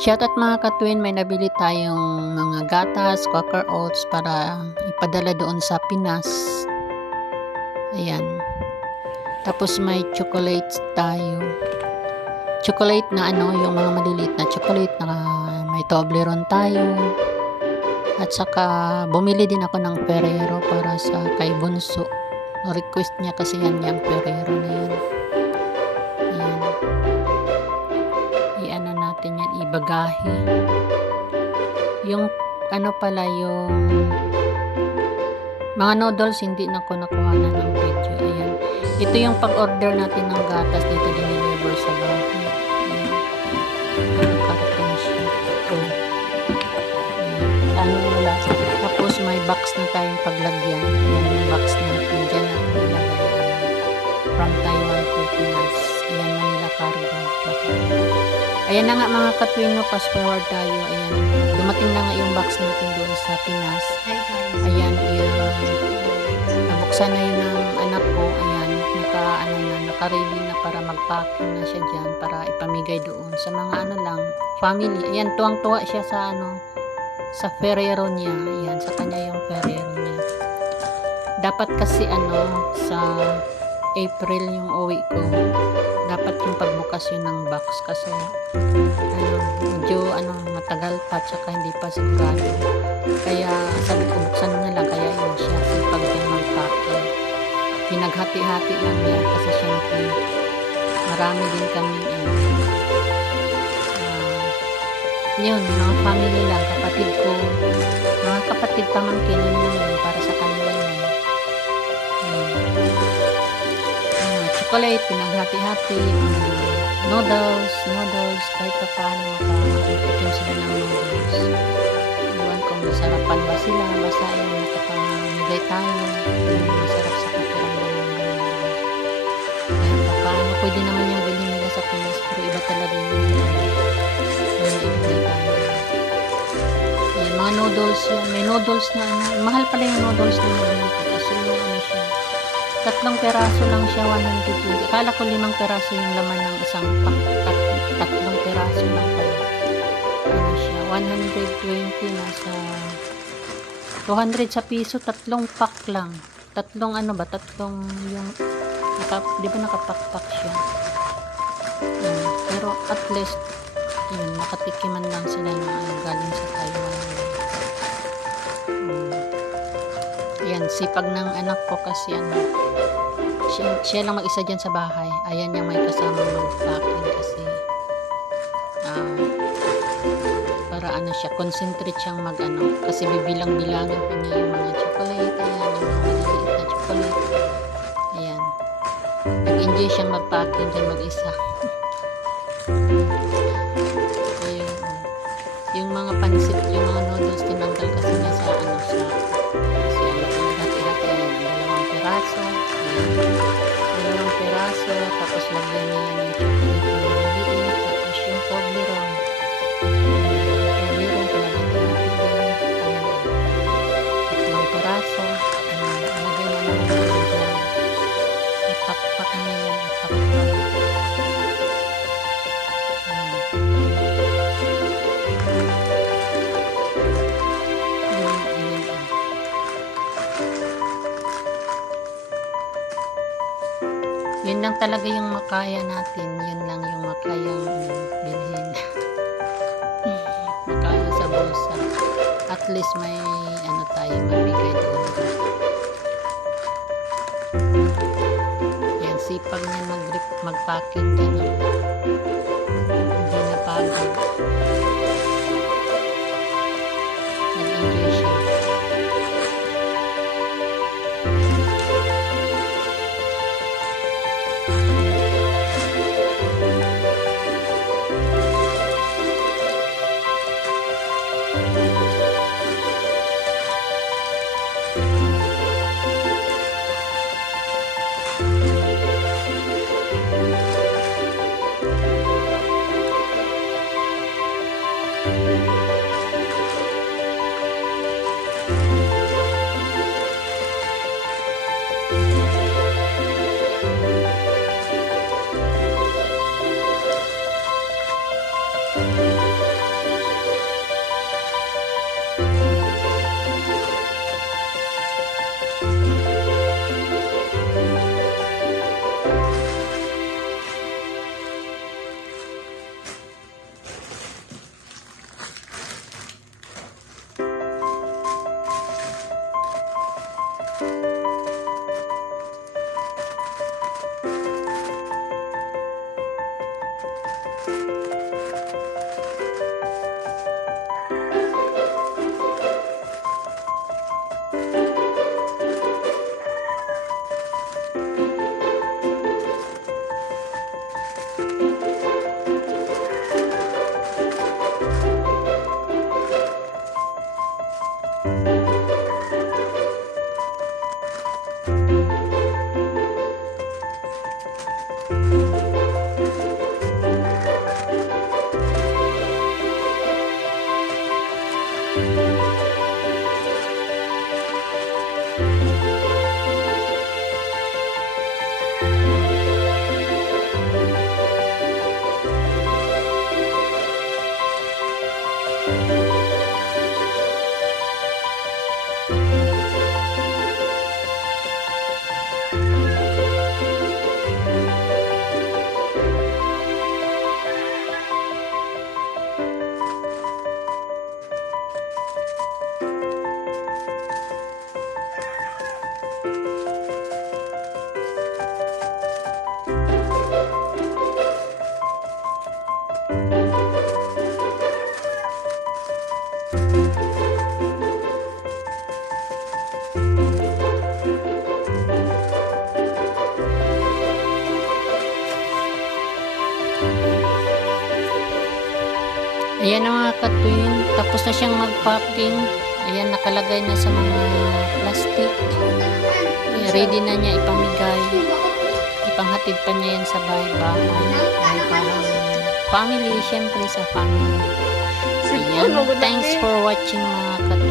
Shoutout mga ka-twin, may nabili tayong mga gatas, Quaker Oats para ipadala doon sa Pinas. Ayan. Tapos may chocolates tayo. Chocolate na yung mga maliliit na chocolate na may Toblerone tayo. At saka bumili din ako ng Ferrero para sa kay Bunso. Request niya kasi yan yung Ferrero na yan. Ayan. I-ano natin yan, ibagahe. Yung pala yung mga noodles hindi na ko nakuha na ng video. Ayan. Ito yung pag-order natin ng gatas dito diniliver sa bahay. Ayan. Karton siya. Wala. Tapos may box na tayong paglagyan. Ayan yung box natin. Diyan natin ilagay. From Taiwan to Pinas. Ayan, Manila Cargo. Ayan na nga mga ka-twin, no, fast forward tayo. Ayan, dumating na nga yung box natin doon sa Pinas. Ayan, nabuksan na yun ng anak ko. Ayan, naka-ready na para mag-packing na siya dyan para ipamigay doon sa mga family. Ayan, tuwang-tuwa siya sa sa Ferrero niya. Ayan, sa kanya yung Ferrero niya. Dapat kasi sa April yung uwi ko. Dapat yung pagbukas yun ng box kasi medyo matagal pa tsaka hindi pa sigurado. Kaya sabi ko buksan na lang, kaya yun siya sipag din mag-packing. Pinaghati-hati lang yan kasi syempre marami din kami yun, mga family lang, kapatid ko, mga kapatid pamangkin yun para sa kanila yun. Chocolate, pinaghati-hati, noodles, kahit pa paano makatikim sila ng noodles. Iwan kung masarapan ba sila, basta yung nakapamigay tayo, masarap sa kapiramdam ng kahit pa paano, pwede naman yung bilhin nila sa Pinas, pero iba talaga yung ibigay tayo. Ayan, mga noodles yan, may noodles na mahal pala yung noodles na nabili ko kasi siya. 3 peraso lang siya, 120. Akala ko 5 peraso yung laman ng isang pack. 3 peraso lang pala. Siya, 120 nasa 200 sa piso, 3 pack lang. 3 yung di ba nakapak-pak siya. Pero at least yun, nakatikiman lang sila na galing sa Taiwan. Ayan, sipag ng anak ko kasi siya lang mag-isa dyan sa bahay. Ayan yung may kasama mag-packing kasi para siya, concentrate siyang kasi bibilang-bilangan pa niya yung mga chocolate. Ayan, yung mga maliit na chocolate. Ayan. Nag-enjoy siyang mag-packing dyan mag-isa. Ayan. Yung mga pansit, yung mga noodles, tinanggal kasi niya sa peraso, tapos lagyan niya ng chocolate na maliit, tapos yung Toblerone pinagati-hati din, 3 peraso, lagyan niya ng dyan, ipakpak niya yan, yun lang talaga yung makaya natin, yun lang yung makayang bilhin. Makaya sa bulsa, at least may tayo mabigay doon. Yan, sipag niya mag-packing din, hindi na pagod, nag-enjoy siya. Ayan na mga katwin, tapos na siyang mag-packing. Ayan, nakalagay na sa mga plastic. Ayan, ready na niya ipamigay. Ipanghatid pa niya yan sa bahay-bahay. Bahay-bahay. Family, syempre sa family. Ayan, thanks for watching mga katwin.